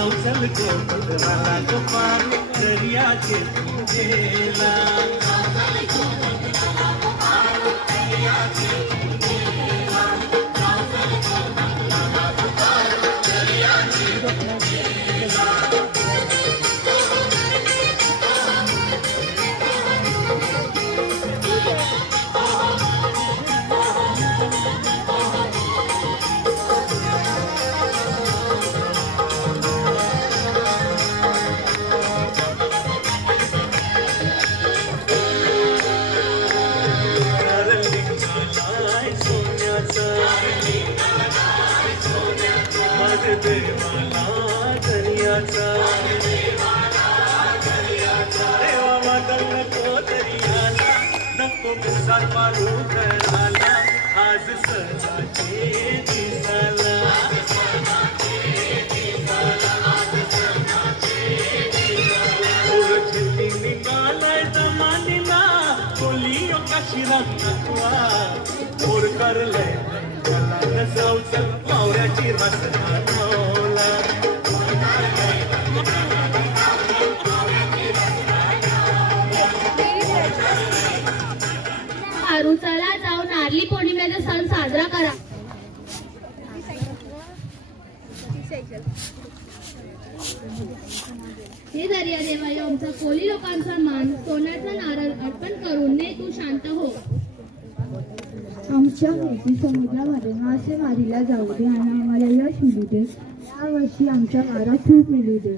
चल को पतराला को पानी दरिया के तुझेला देवाला दरियाचा देवा वादळ नको दरियाला नको मुसार मारू कराला आज सणाचे दिसाला ओळखली निघालाय जमानीला बोलियो काशी रंगवा ओर करलंय मला जाऊ चल पावऱ्याची रसना चला जाऊन नारळी पौर्णिमेचा सण साजरा करा. हे दर्या देवा आमचा कोळी लोकांचा मान सोन्याचा नारळ अर्पण करून ने तू शांत हो. आमच्या मोठी समुद्रामध्ये मासेमारीला जाऊ दे आणि आम्हाला यश मिळू दे. यावर्षी आमच्या घरात सूट मिळू दे.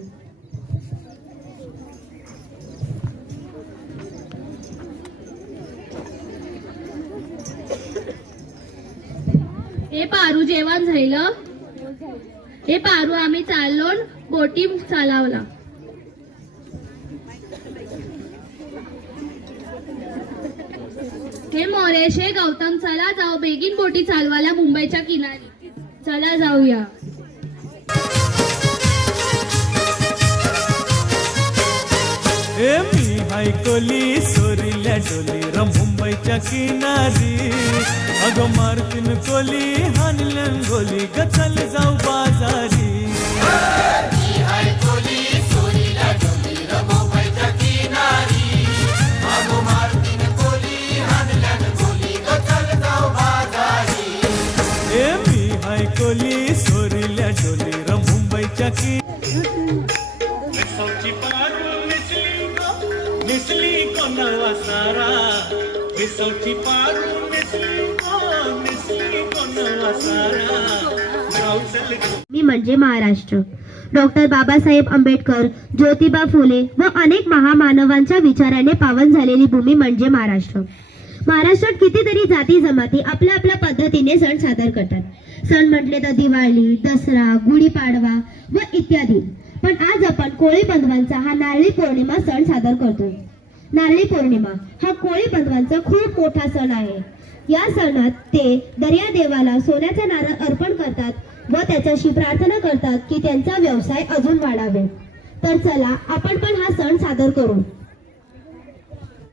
हे पारू जेवण झालं. हे पारू आम्ही चाललो बोटी चालवला. हे मोरेशे गौतम चला जाऊ बेगीन बोटी चालवायला मुंबईच्या किनारी. चला जाऊया. ए मी हायकोली सोरील्या डोली र मुंबईच्या किनारी अगं मारतीन कोली हानलन गोली ग चल जाऊ बाजारी. कोली सोरील्या डोली र मुंबईच्या मिसळची पारू मिसली को नवा सारा मिसळची पारू मिसली को नवा सारा. मी म्हणजे महाराष्ट्र. डॉक्टर बाबासाहेब आंबेडकर, ज्योतिबा फुले व अनेक महामानवांच्या विचाराने पावन झालेली भूमी म्हणजे महाराष्ट्र. महाराष्ट्रात कितीतरी जाती जमाती आपल्या आपल्या पद्धतीने सण सादर करतात. सण म्हटले तर दिवाळी, दसरा, गुढीपाडवा व इत्यादी. पण आज आपण कोळी बांधवांचा हा नारळी पौर्णिमा सण सादर करतो. नारळी पौर्णिमा हा कोळी बांधवांचा खूप मोठा सण आहे. या सणात ते दर्या देवाला सोन्याचा नारळ अर्पण करतात व त्याच्याशी प्रार्थना करतात की त्यांचा व्यवसाय अजून वाढावे. तर चला आपण पण हा सण सादर करू.